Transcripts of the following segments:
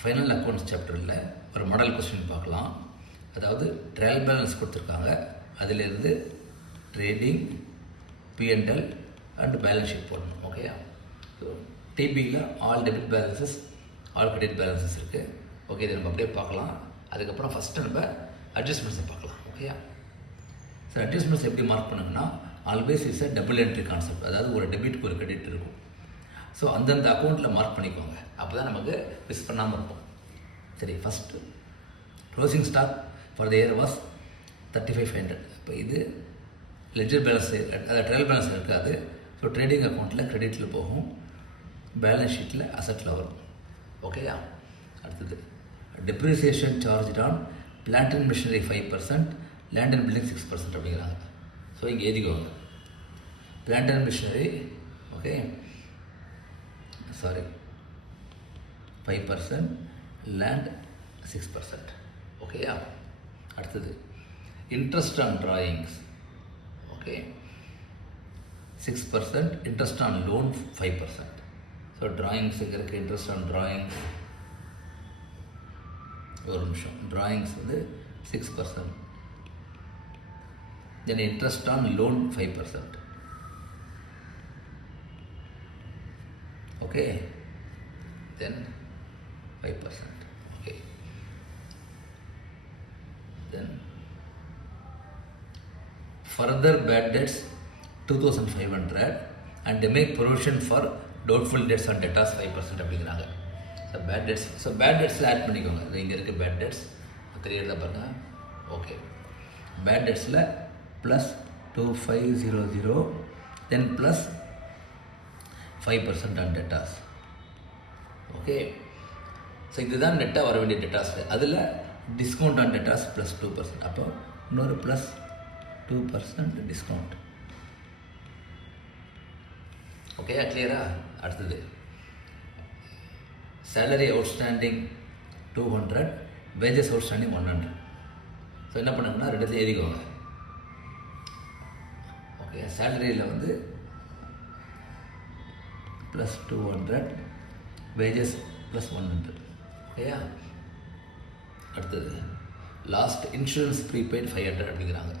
Final accounts சாப்டரில் ஒரு model question பார்க்கலாம். அதாவது ட்ரையல் பேலன்ஸ் கொடுத்துருக்காங்க, அதிலிருந்து trading, P&L and balance sheet போடணும். ஓகேயா? ஸோ டிபியில் all debit balances, all credit balances இருக்குது. ஓகே, இதை நம்ம அப்படியே பார்க்கலாம். அதுக்கப்புறம் ஃபஸ்ட்டு நம்ம அட்ஜஸ்ட்மெண்ட்ஸை பார்க்கலாம். ஓகேயா? சார், அட்ஜஸ்ட்மெண்ட்ஸ் எப்படி மார்க் பண்ணுங்கன்னா, always is a double entry concept. அதாவது ஒரு டெபிட்க்கு ஒரு கிரெடிட் இருக்கும். ஸோ அந்தந்த அக்கௌண்ட்டில் மார்க் பண்ணிக்கோங்க, அப்போ தான் நமக்கு மிஸ் பண்ணாமல் இருக்கும். சரி, first closing stock for the year was 35,500. இப்போ இது லெட்ஜர் பேலன்ஸ், அதாவது ட்ரையல் பேலன்ஸ் இருக்காது. ஸோ ட்ரேடிங் அக்கௌண்ட்டில் கிரெடிட்டில் போகும், பேலன்ஸ் ஷீட்டில் அசட்டில் வரும். ஓகேயா? அடுத்தது depreciation charge on plant and machinery 5%, land and building 6% அப்படிங்கிறாங்க. ஸோ இங்கே எழுதிக்கோங்க, plant and machinery, okay, sorry 5%, land 6%. ஓகேயா? அடுத்தது interest on drawings, okay, 6%, interest on loan 5%. So ட்ராயிங்ஸுங்கிறதுக்கு இன்ட்ரெஸ்ட் ஆன் ட்ராயிங்ஸ், ஒரு நிமிஷம், ட்ராயிங்ஸ் வந்து 6%, then interest on loan 5%. Okay, then 5%. Okay, then further bad debts 2,500 and make provision for doubtful debts and debtors 5% அப்படிங்கிறாங்க. So bad debts, so bad டெட்ஸில் add பண்ணிக்கோங்க. இது இங்கே இருக்குது பேட் டெட்ஸ், தெரியறதா பாருங்கள். ஓகே, பேட் டெட்ஸில் plus 2,500, then plus 5% on debtors. Okay, so இதுதான் நெட்டாக வர வேண்டிய டெட்டாஸ். அதில் டிஸ்கவுண்ட் ஆன் டெட்டாஸ் ப்ளஸ் 2%. அப்போ இன்னொரு ப்ளஸ் 2% டிஸ்கவுண்ட். ஓகே, கிளியரா? அடுத்தது salary outstanding 200, wages outstanding 100. So என்ன பண்ணுங்கன்னா ரெண்டுத்தையும் எழுதிக்கோங்க. ஓகே, சேலரியில் வந்து ப்ளஸ் 200, வேஜஸ் ப்ளஸ் 100. ஓகேயா? அடுத்தது லாஸ்ட் இன்சூரன்ஸ் ப்ரீபெய்ட் 500 அப்படிங்கிறாங்க.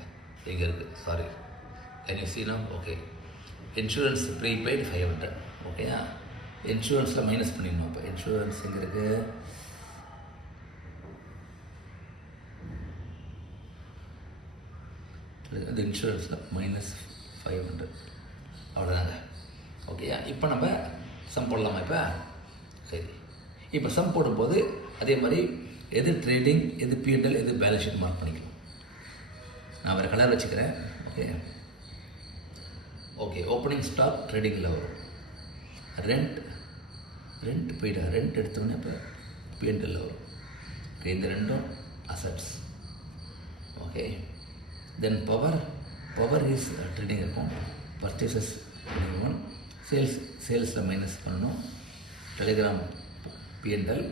இங்கே இருக்குது, sorry, can you see now? Okay, insurance prepaid 500. ஓகேயா? இன்சூரன்ஸில் மைனஸ் பண்ணிடணும். இப்போ இன்சூரன்ஸ் எங்கே இருக்குது? அது இன்சூரன்ஸில் மைனஸ் 500. அவ்வளோதாங்க. ஓகேயா? இப்போ நம்ம சம் போடலாமா? இப்போ சரி, இப்போ சம் போடும்போது அதே மாதிரி எது ட்ரேடிங், எது P&L, எது பேலன்ஸ் ஷீட் மார்க் பண்ணிக்கணும். நான் வேறு கலர் வச்சுக்கிறேன். ஓகே, ஓகே, ஓப்பனிங் ஸ்டாக் ட்ரேடிங்கில் வரும். ரெண்ட் போய்டா, ரெண்ட் எடுத்தோன்னே இப்போ P&L வரும். ஓகே, இந்த ரெண்டும் assets. Okay, then power is trading account, purchases one, சேல்ஸில் மைனஸ் பண்ணணும், telegram P&L,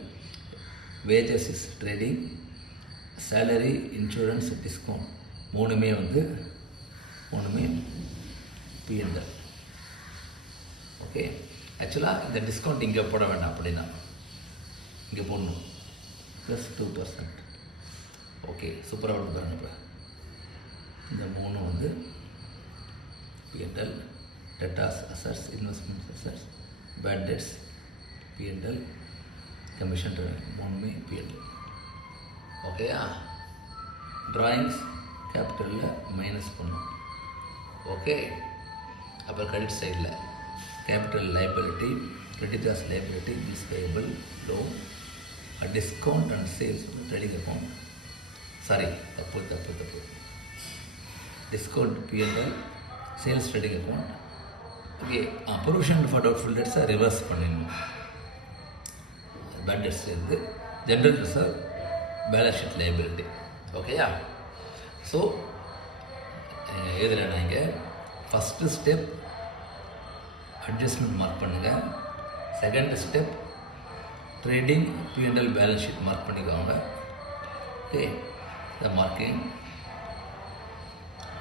wages is trading, salary, insurance, discount மூணுமே P&L. ஓகே, ஆக்சுவலாக இந்த டிஸ்கவுண்ட் இங்கே போட வேண்டாம், அப்படின்னா இங்கே போடணும், ப்ளஸ் 2%. ஓகே, சூப்பராக வந்து பாருங்க. இப்போ இந்த மூணு வந்து P&L, debtors assets, investment assets, bad debts P&L, commission மூணுமே P&L. ஓகேயா? ட்ராயிங்ஸ் கேபிட்டலில் மைனஸ் பண்ணும். ஓகே, அப்புறம் கிரெடிட் சைடில் capital liability, creditors liability, bills payable, loan, discount and sales trading account. Sorry, தப்பு, discount P&L, sales trading account. Okay, provision for doubtful டெட்ஸை reverse பண்ணிடணும். Bad டெட்ஸ்லேருந்து general reserve, balance sheet liability. ஓகேயா? So இதில் நீங்கள் first step adjustment mark பண்ணுங்கள். Second step trading, P&L, balance sheet mark பண்ணிக்கோங்க. Okay, the marking.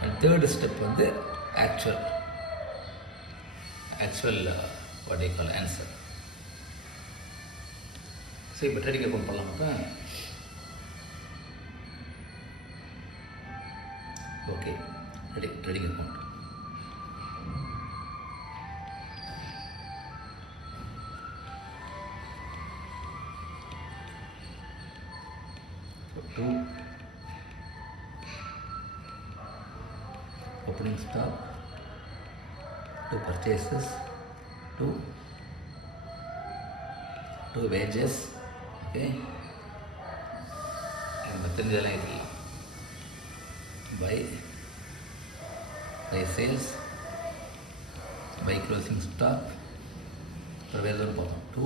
And third step வந்து actual what do you call answer. So சரி இப்போ trading account பண்ணலாமாப்பா? Okay, ready. Trading account. to opening stock, to purchases, to wages. Okay, நம்ம தெரிஞ்சதெல்லாம் இருக்கலாம். by sales, by closing stock, அப்புறம் வேறு எதுவும் பார்த்தோம். to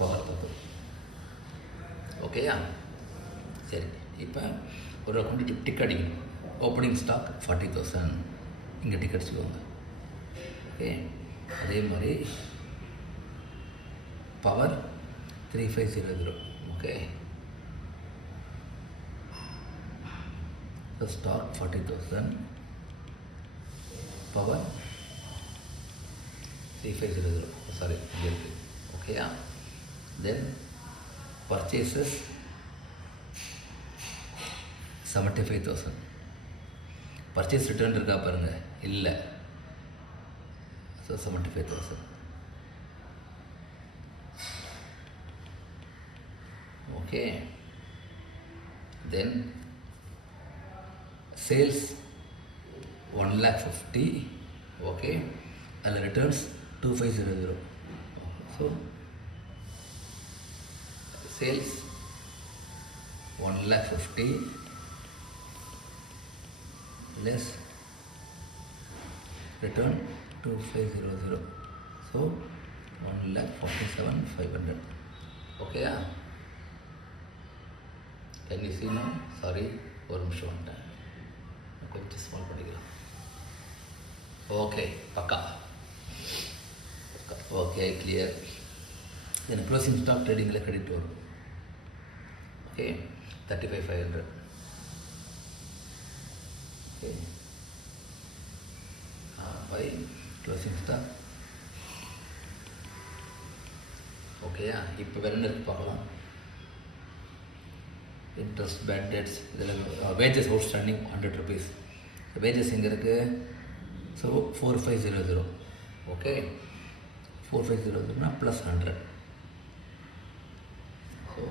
power பார்த்தோம். ஓகேயா? சரி, இப்போ ஒரு அக்கௌண்ட் டிக் அடிக்கணும். ஓப்பனிங் ஸ்டாக் 40,000, இங்கே டிக் அடிச்சுக்கோங்க. ஓகே, அதே மாதிரி power 3500. Okay, stock 40,000, power 3500. Sorry, இங்கே இருக்குது. ஓகேயா? தென் பர்ச்சேசஸ் 75,000. பர்ச்சேஸ் ரிட்டர்ன் இருக்கா பாருங்கள், இல்லை. ஸோ 75,000. ஓகே, தென் சேல்ஸ் 1,50,000. ஓகே, அதில் returns 2500. So sales 1,50,000 less return 2500. so 1,47,500. okay, can you see now? sorry, ஒரு நிமிஷம் வந்துட்டேன், கொஞ்சம் ஸ்மால் பண்ணிக்கலாம். ஓகே, பக்கா. Okay, clear. Then closing stock ட்ரேடிங்கில் கிரெடிட் வரும். Okay, 35,500. Okay, by closing stock. ஓகேயா? இப்போ வேறு என்ன இருக்குது பார்க்கலாம். இன்ட்ரெஸ்ட், பேட் டெட்ஸ், இதில் wages outstanding 100 rupees. Wages எங்கே இருக்குது? So 4500. Okay, 4500 plus 100. So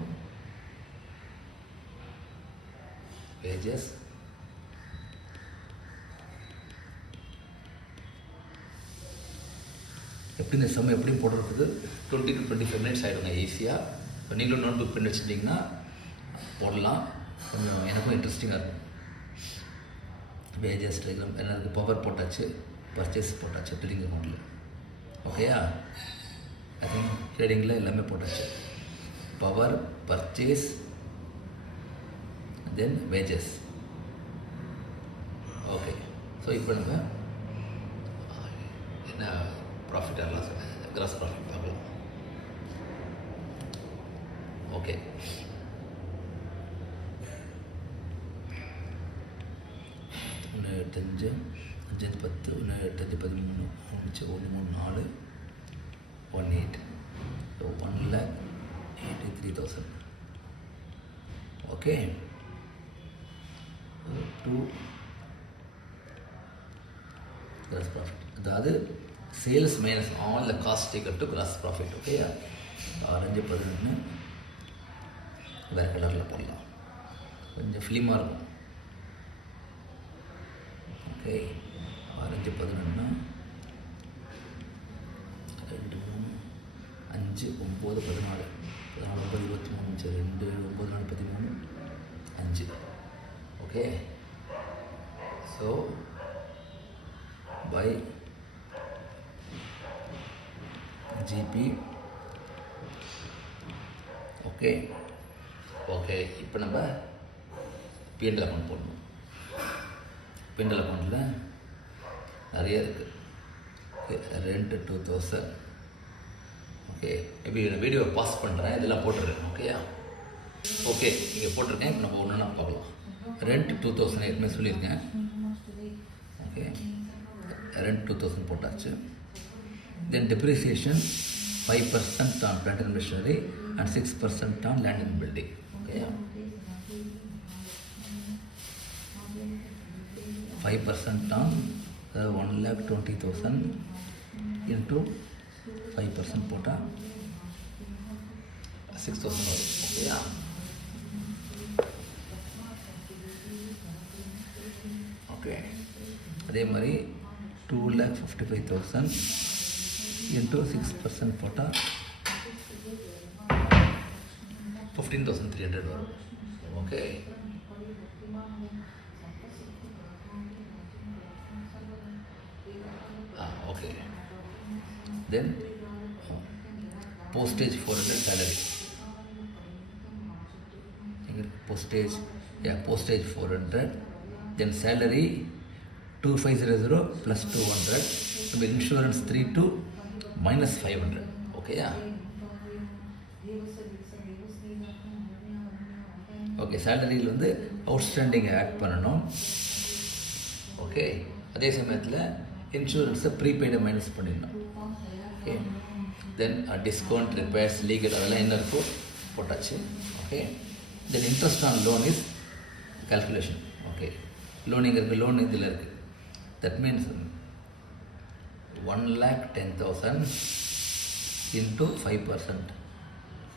wages எப்படி இந்த சம் எப்படி போடுறது? 20 to 25 minutes ஆகிடுங்க ஈஸியாக. இப்போ நீங்களும் நோட் புக் பண்ணி வச்சுட்டிங்கன்னா போடலாம், கொஞ்சம் எனக்கும் இன்ட்ரெஸ்டிங்காக இருக்கும். வேஜஸ் டெலிகிராம் எனக்கு பவர் போட்டாச்சு, பர்ச்சேஸ் போட்டாச்சு ட்ரேடிங் அக்கௌண்ட்டில். ஓகேயா? ஐ திங்க் ட்ரேடிங்கில் எல்லாமே போட்டாச்சு. Power, purchase, then wages. Okay, so இப்போ நம்ம என்ன profit or loss, gross profit பார்க்கலாம். ஓகே, ஒன்று 8 5 5 10, 1 8 13, 1 3 4, 1 8. ஸோ 1,83,000. ஓகே, 2 கிராஸ் ப்ராஃபிட், அதாவது sales minus all the cost taken to gross profit. Okay, orange 11 வேறு கலரில் போடலாம், கொஞ்சம் ஃபிலிமாக இருக்கும். Okay, orange 11 2 3 5 9 14 9 23 2 9 4 13 5. Okay, so by GP. Okay, okay, இப்போ நம்ம பிஎன்எல் அக்கௌண்ட் போடணும். பிஎன்எல் அக்கௌண்ட்டில் நிறைய இருக்குது. ரெண்ட் 2,000. ஓகே, மேபி இந்த வீடியோவை பாஸ் பண்ணுறேன், இதெல்லாம் போட்டுருக்கேன். ஓகேயா? ஓகே, இங்கே போட்டிருக்கேன். இப்போ நம்ம ஒன்று பார்க்கலாம். ரெண்ட் 2,000 ஏற்கனவே சொல்லியிருக்கேன். ஓகே, ரெண்ட் 2,000 போட்டாச்சு. Then depreciation 5% on plant and machinery and 6% on land and building. Okay. 5% on 1,20,000 into 5% போட்டால் 6,000 வரும். ஓகேயா? ஓகே. அதே மாதிரி 2,55,000 into 6% போட்டால் 15,300 வரும். Okay. Okay. Then postage 400 salary. Postage 400. Then salary 2,500 plus 200. So insurance 32 minus 500. Okay, yeah. Okay. சேலரியில் வந்து outstanding add பண்ணணும். Okay. அதே சமயத்தில் இன்சூரன்ஸை ப்ரீபெய்டை மைனஸ் பண்ணிடணும். Okay. Then discount, repairs, legal அதெல்லாம் என்ன இருக்கோ போட்டாச்சு. Okay. Then interest on loan is calculation. Okay. Loan இங்கே இருக்குது, லோன் இதில் இருக்குது. தட் மீன்ஸ் 1,10,000 into 5%,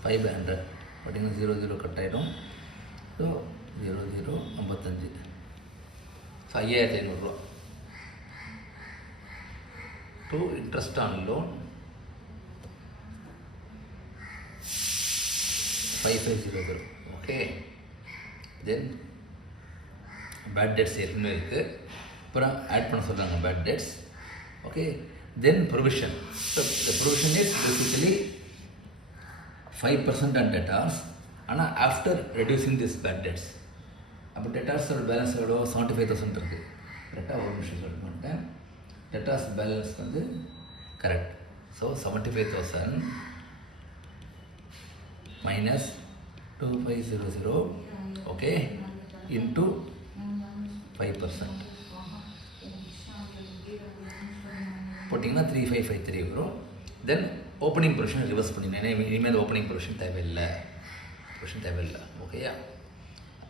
500 பார்த்தீங்கன்னா 0 கட் ஆகிடும். So 0 55. So 5,500 to interest on loan 5,500. Okay. Then bad debts ஏற்கனவே இருக்குது, அப்புறம் ஆட் பண்ண சொல்கிறாங்க bad debts. Okay. Then provision. So the provision is basically 5% on debtors, ஆனால் after reducing this bad debts. அப்போ டெட்டார்ஸோட பேலன்ஸ் எவ்வளோ? 75,000 இருக்குது. கரெக்டாக ஒரு நிமிஷம் சொல்ல மாட்டேன். டெட்டார்ஸ் பேலன்ஸ் வந்து correct. So 75,000 minus 2,500 okay into 5% போட்டிங்கன்னா 3,553 வரும். தென் ஓப்பனிங் ப்ரொவிஷன் ரிவர்ஸ் பண்ணினேன். இனிமேல் ஓப்பனிங் ப்ரொவிஷன் தேவையில்லை. ஓகேயா?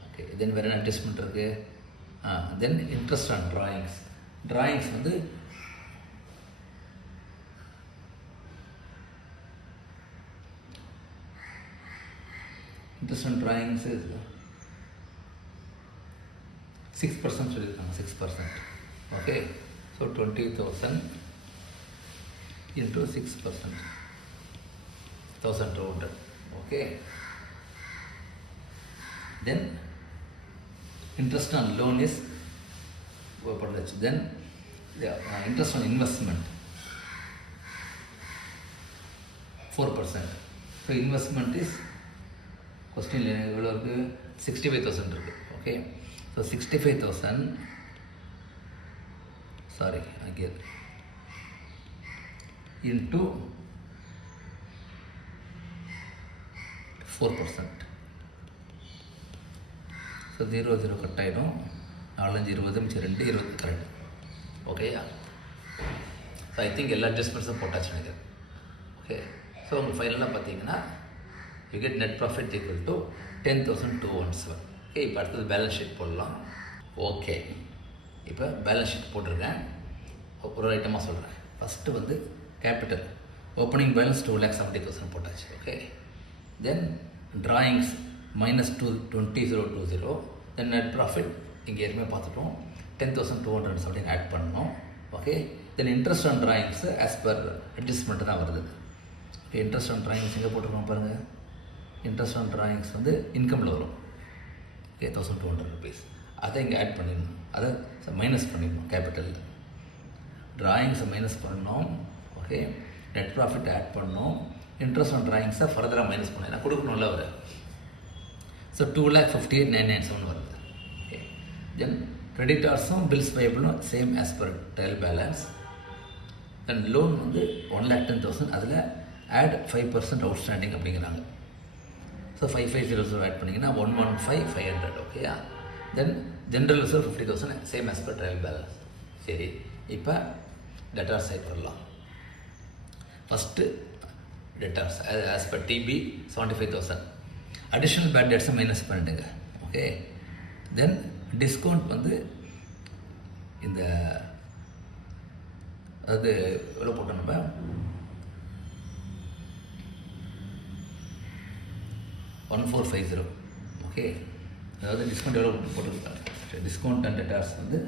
ஓகே. தென் வேறு என்ன அட்ஜஸ்ட்மெண்ட் இருக்குது? தென் இன்ட்ரெஸ்ட் ஆன் ட்ராயிங்ஸ் வந்து இன்ட்ரெஸ்ட் ஆன் ட்ராயிங்ஸ் 6% சொல்லியிருக்காங்க. 6%. Okay. So 20,000 into 6%, 1,200. Okay. Then interest on loan is போட்டாச்சு. Then interest on investment 4%. So investment is question எவ்வளோ இருக்குது? 65,000 இருக்குது. Okay. So 65,000 again into 4%. So 0 cut ஆகிடும். 4 5 20 மிச்சம் 2 20 correct. ஓகேயா? So I think எல்லா அட்ஜஸ்ட்மெண்ட்ஸும் போட்டாச்சு நினைக்கிறேன். ஓகே. ஸோ உங்களுக்கு ஃபைனலாக பார்த்தீங்கன்னா you get net profit equal to 10,217. Okay. இப்போ அடுத்தது பேலன்ஸ் ஷீட் போடலாம். ஓகே. இப்போ பேலன்ஸ் ஷீட் போட்டிருக்கேன். ஒரு ஐட்டமாக சொல்கிறேன். ஃபஸ்ட்டு வந்து கேபிட்டல் ஓப்பனிங் பேலன்ஸ் 2,70,000 போட்டாச்சு. ஓகே. தென் ட்ராயிங்ஸ் minus 20,020. தென் நெட் ப்ராஃபிட் இங்கே ஏற்கனவே பார்த்துட்டோம். 10,200 சம்திங் ஆட் பண்ணணும். Okay. Then interest on drawings as per adjustment தான் வருது. ஓகே. இன்ட்ரெஸ்ட் ஆன் ட்ராயிங்ஸ் எங்கே போட்டிருக்கோம் பாருங்கள். இன்ட்ரெஸ்ட் ஆன் ட்ராயிங்ஸ் வந்து இன்கமில் வரும். ஓகே. 1,200 rupees. அதை இங்கே ஆட் பண்ணிடணும். அதை மைனஸ் பண்ணிடணும். கேபிட்டல் ட்ராயிங்ஸை மைனஸ் பண்ணணும். ஓகே. நெட் ப்ராஃபிட் ஆட் பண்ணணும். இன்ட்ரெஸ்ட் ஆன் ட்ராயிங்ஸை ஃபர்தராக மைனஸ் பண்ணணும். ஏன்னா கொடுக்கணும்ல அவர். ஸோ 2,58,997 வருது. ஓகே. தென் கிரெடிட்டார்ஸும் பில்ஸ் பேயபிளும் same as per trial balance. Then loan வந்து 1,10,000. அதில் ஆட் 5% அவுட்ஸ்டாண்டிங் அப்படிங்கிறாங்க. ஸோ 5,500 ஆட் பண்ணிங்கன்னா 115,500. ஓகேயா? Then general reserve 50,000 same as per trial balance. சரி. இப்போ டெட்டார் சைட் வரலாம். First debtors as per TB 75,000. Additional bad டெட்ஸை மைனஸ் பண்ணிடுங்க. ஓகே, தென் டிஸ்கவுண்ட் வந்து இந்த அதாவது எவ்வளோ போட்டோம் நம்ம 1450. ஓகே, அதாவது டிஸ்கவுண்ட் எவ்வளோ போட்டுருக்காங்க. டிஸ்கவுண்ட் அண்ட் டெட்டார்ஸ் வந்து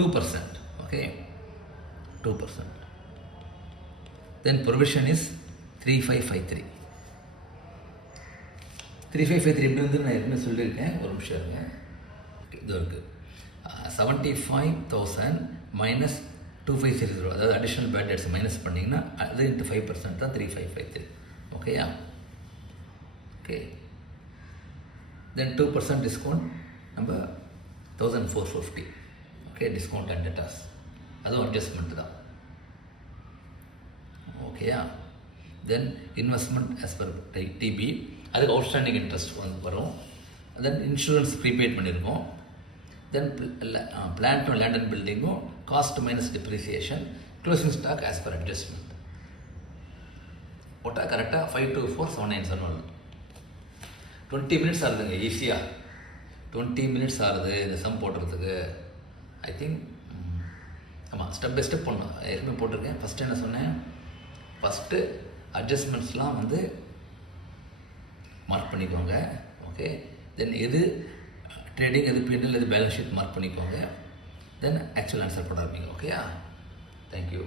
2%. ஓகே, 2%. Then provision is 3553. 3553 எப்படி வந்து நான் ஏற்கனவே சொல்லியிருக்கேன். ஒரு நிமிஷம் இருங்க. இது இருக்குது 75,000 மைனஸ் 2530, அதாவது அடிஷ்னல் பேட் டெட்ஸ் மைனஸ் பண்ணிங்கன்னா அது இன்ட்டு 5% தான் 3553. ஓகேயா? ஓகே, தென் 2% டிஸ்கவுண்ட் நம்ம 1450. ஓகே, டிஸ்கவுண்ட் அண்ட் டெட்டாஸ் அதுவும் அட்ஜஸ்ட்மெண்ட் தான். ஓகேயா? Then investment as per TB, அதுக்கு அவுட்ஸ்டாண்டிங் இன்ட்ரெஸ்ட் வரும். தென் இன்சூரன்ஸ் ப்ரீபெய்ட் பண்ணியிருக்கோம். தென் பிளான்ட் லேண்ட் அண்ட் பில்டிங்கும் cost minus depreciation, closing stock as per adjustment போட்டால் கரெக்டாக 524797 வருது. 20 மினிட்ஸ் ஆகுதுங்க. ஈஸியாக 20 மினிட்ஸ் ஆகுது இந்த சம் போடுறதுக்கு. ஐ திங்க் ஆமாம், ஸ்டெப் பை ஸ்டெப் பண்ணணும். ஏற்கனவே போட்டிருக்கேன். ஃபஸ்ட்டு என்ன சொன்னேன், ஃபஸ்ட்டு அட்ஜஸ்ட்மெண்ட்ஸ்லாம் வந்து மார்க் பண்ணிக்கோங்க. ஓகே, தென் எது ட்ரேடிங், எது பிஎன்எல், எது பேலன்ஸ் ஷீட் மார்க் பண்ணிக்கோங்க. தென் ஆக்சுவல் ஆன்சர் போட ஆரம்பிங்க. ஓகேயா? தேங்க்யூ.